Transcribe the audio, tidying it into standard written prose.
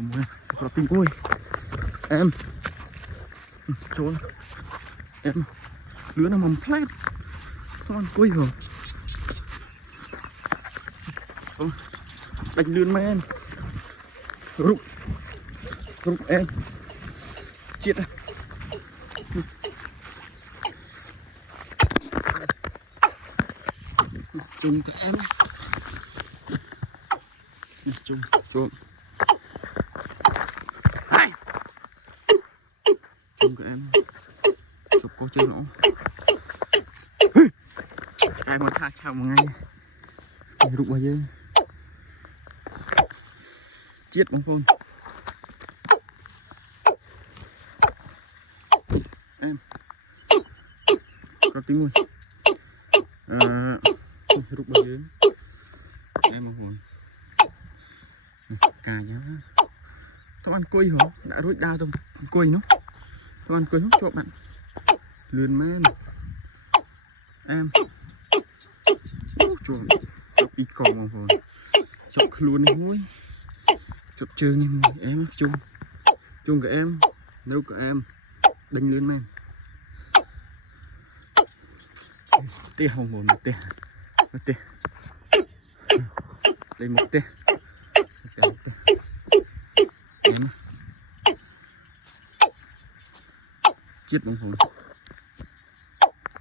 Đúng rồi, có tình ôi em trốn em lứa nó mầm plét không ăn quây hả đánh lươn mà em rụng rụng em chết à chung cả em chung chung chung cả em chụp cô chơi nó ai mà xa chào một ngày rụng bao nhiêu chết bóng phôn em có tiếng luôn rụng bao nhiêu em bóng phôn cà nhá không ăn quây hả đã rút đau trong quây nó không ăn quây cho bạn lươn men em chuột chọc đi cò bóng phôn chọc luôn đi muối chọc chơi đi em chung chung cả em nấu cả em đánh lươn men tia hồng hồn một tia đây một tia em chết bóng hồn